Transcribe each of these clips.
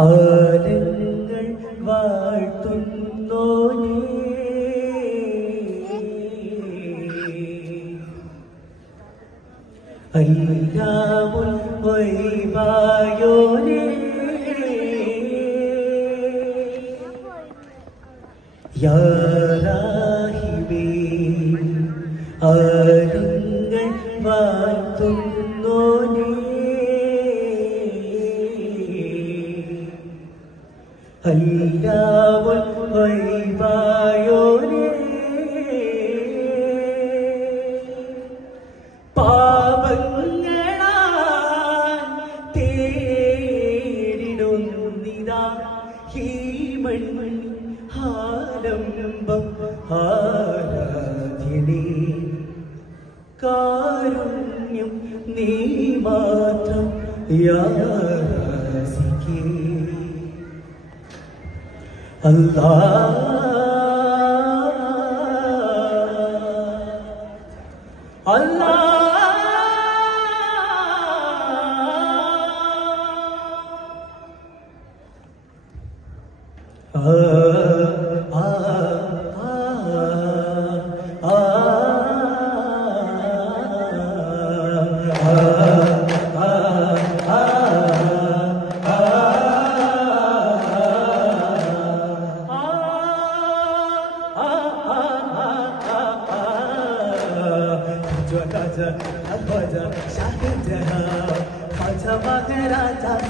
ആരങ്ങൾ വാഴ്ത്തുന്നോനേ അല്ലാമുൽ ഗൈബായോനേ യാ രാഹിബേ ആരങ്ങൾ വാഴ്ത്തുന്നോനേ അല്ലാമുൽ ഗൈബായോനേ പാപങ്ങളാൽ തേടിടുന്നിതാ ഈ മണ്ണിൽ ആലംബം ആരാധ്യനേ കാരുണ്യം നീ മാത്രം യാ റാസിഖേ അല്ലാഹ് അല്ലാഹ്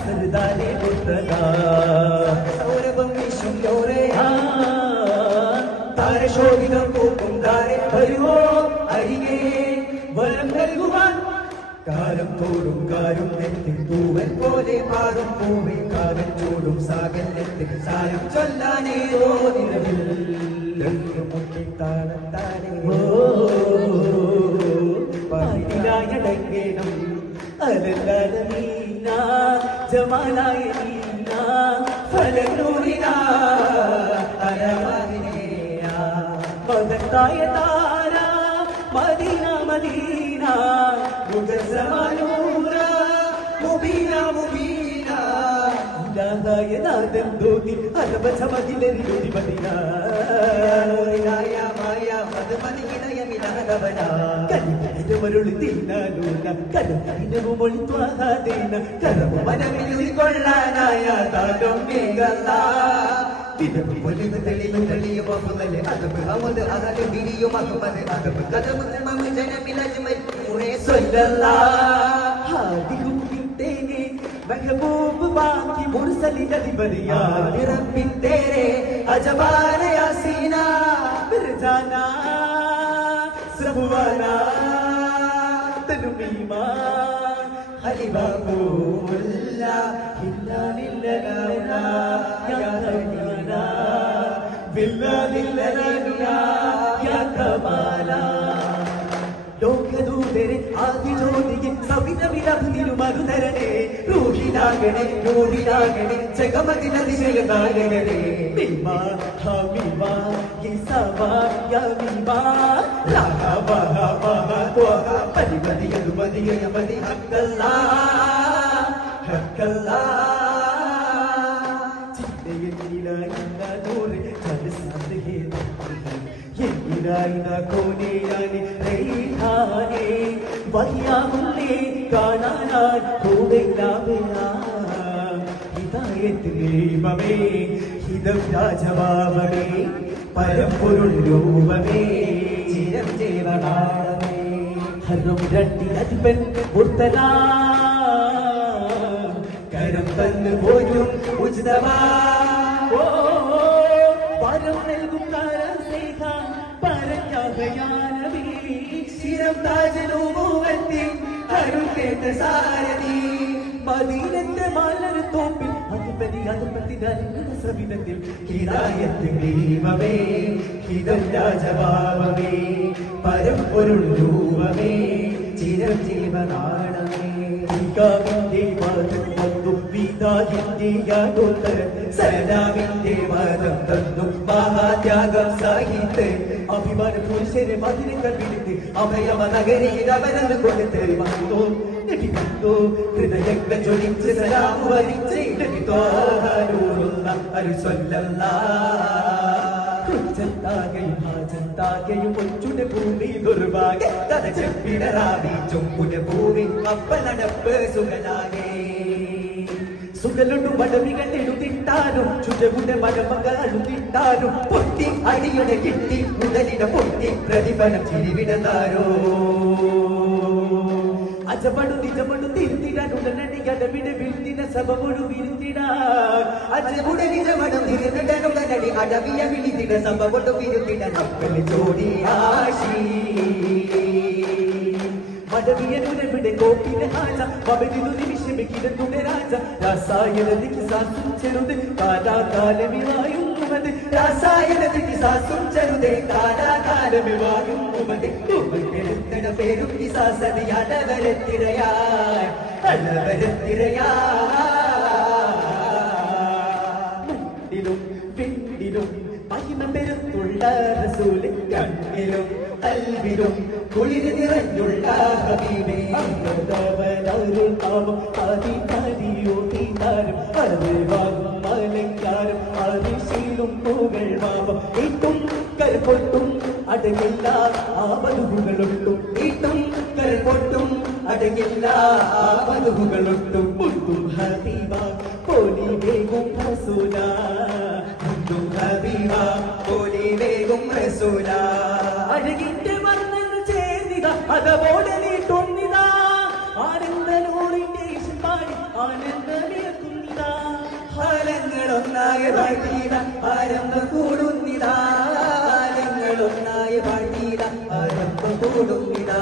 सरदारे मुर्तदा സൗരഭം വീശും ലോറയാ താരശോഭിതം പൂക്കും താരെ വരുവോ അരികെ വരം നൽകുവാൻ കാലം തോറും കാരും എത്തി തൂവൽ പോലെ പാടും പൂവെ കാലം ചൂടും സാഗല്യത്തിൽ സാരം ചൊല്ലാനേതോ നിലവിൽ മുട്ടിത്താണത്താനേ പാടിനായടങ്ങേണം അലല്ലീന ജമാലായ നീന ഫലനൂരിന അരമദിനയ മദത്തായ താര മദീന മദീന മുജസ്സമനൂര മുബീന മുബീന ഉദായ നാദം ദോതി അദബ സമദിലരി മദീന നൂരിനായ മായ മദമദിനയ മിനഹദവന കലിമരുളി തിന്നാനൂന കലു മൊഴി ത്വാഹാദേന കരമു മനമിൽ കൊള്ളാനായ താകം മേഘല ദിനമു പൊലിവ് തെളിയും തെളിയും മഹുമല് അദബ് ഹമദ് അഹദ് ബിരിയും മഹുമദ് അദബ് കദമു മമ ജനമിൽ അജ്മൽ മുറേ സല്ലല്ലാഹ് ഹാദിഹും ബിത്തേനെ महबूब बाकी मुरसली नदी बरिया रब्बी तेरे अजबान यासीना बिरजाना सबवाना तनुमीमा हलिबाबुल्ला हिल्ला लिल्लाना या हनीना बिल्ला लिल्लाना या कमाला ലോകദൂതരെ ആദിജ്യോതിയെ സവിതവിലഭിതിരു മധുധരനെ റൂഹിനാകണേ നൂറിനാകണേ ജഗമതിനതിശയനാകണേ മിമാ ഹമിമാ യിസമാ യമീമാ ലാഹാ വഹാ വഹാ ത്വഹ പരിമതി യതുമതി യമതി ഹക്കല്ലാ ഹക്കല്ലാ ചിന്തയിലായി നൂറ് ജലസാദഹേ ായിന കോനേയാനി റൈഹാനേ വഹിയാമുല്ലേ കാണാനായി കൂടെയില്ലാവനാ ഹിദായത്ത് ദൈവമേ ഹിതം രാജവാമേ പരമ്പൊരുൾ രൂപമേ ചിരം ജീവനാളമേ ഹരം രണ്ടി അധിപൻ മുർത്തലാ കരം തന്നു പോരും ഉചിതമാ വരം നൽകും താരസേഖ പരഞ്ഞാകയാനവേ ശിരം താജനൂമുവത്തിൽ അരുൾ കേട്ട സാരഥി മദീനത്തെ മലർ തോപ്പിൽ അധിപതി അധിപതിനറിഞ്ഞ ശ്രവിധത്തിൽ ഹിദായത്ത് ദൈവമേ ഹിതം രാജഭാവമേ പരമ്പൊരുൾ രൂപമേ ചിരം ജീവനാളമേ വികാവിന്റെ മതം തന്നു വിധായിന്റെ യാതൊത്തരം സലാമിന്റെ മതം തന്നു മഹാത്യാഗം സാഹിത്യ അഭിമാന പുരുഷരെ മതിലുകൾ വിടുത്ത് അഭയമ നഗരിയിൽ അവരത് കൊടുത്ത് വന്നു ലഭിക്കുന്നു ഹൃദയങ്ങൾ ചൊലിച്ച് സലാം വരിച്ച് ലഭിത്തോഹാനൂറുള്ള ും കൊച്ചുടെ ഭൂമി ദുർഭാഗ്യ കഥ ചെപ്പിടറാവി ചൊമ്പുടെ ഭൂമി അപ്പനടപ്പ് സുഖനാകേ സുഖലുണ്ടു മടവികൾ എഴുതിട്ടാനും ചുജകുടെ മടമകളും തിട്ടാനും പൊട്ടി അടിയുടെ കിട്ടി മുതലിട പൊട്ടി പ്രതിഫലം ചിരിവിടതാരോ അജപടു നിജപടു തിരുത്തിടാൻ ഉടനടി അടവിടെ വീഴ്ത്തിന സഭ മുഴു വിരുത്തിടാൻ അജപുടെ നിജമടം തിരുത്തിടാൻ ഉടനടി അടവിയ വിളിത്തിട സഭ കൊണ്ട് വിരുത്തിടാൻ അപ്പന് ചോടിയാശി മടവിയനുരവിടെ കോപ്പിലെ ഹാജ പവനിനു നിമിഷമിക്കിടത്തുടെ രാജ രാസായനതിക്ക് സാസും ചെറുത് കാലാകാലമിവായുന്നത് രാസായനതിക്ക് സാസും ചെറുത് കാലാകാലമിവായുന്നത് പെരുത്തട പേരും വിസാസതി അടവരത്തിരയായി മുണ്ടിലും പിണ്ടിലും മഹിമ പെരുത്തുള്ള റസൂല് കണ്ണിലും കൽവിലും കുളിര് നിറഞ്ഞുള്ള ഹബീബേ അംഗതവനൊരു പാപം അതിയോതിതാരം അറിവാകും മലങ്കാരം അതിശീലും പൂകൾ പാപം ഇട്ടും കൽപ്പൊട്ടും അടങ്ങില്ല ആപതുകളൊട്ടും ഇട്ടും കൽപ്പൊട്ടും അടങ്ങില്ല ആപതുകളൊട്ടും മുട്ടും ഹബീബ പോലി വേഗം റസൂല മുട്ടും ഹബീബ പോലി വേഗം റസൂല അഴകിന്റെ വർണ്ണങ്ങൾ ചേർന്നിത അതപോലെ നീട്ടുന്നിത ആനന്ദനോടിന്റെ പാടി ആനന്ദമേൽക്കുന്നിത ഹാരങ്ങളൊന്നായ പാട്ടീത ആരംഭം കൂടുന്നിത ഹാരങ്ങളൊന്നായ പാട്ടീത ആരംഭം കൂടുന്നിത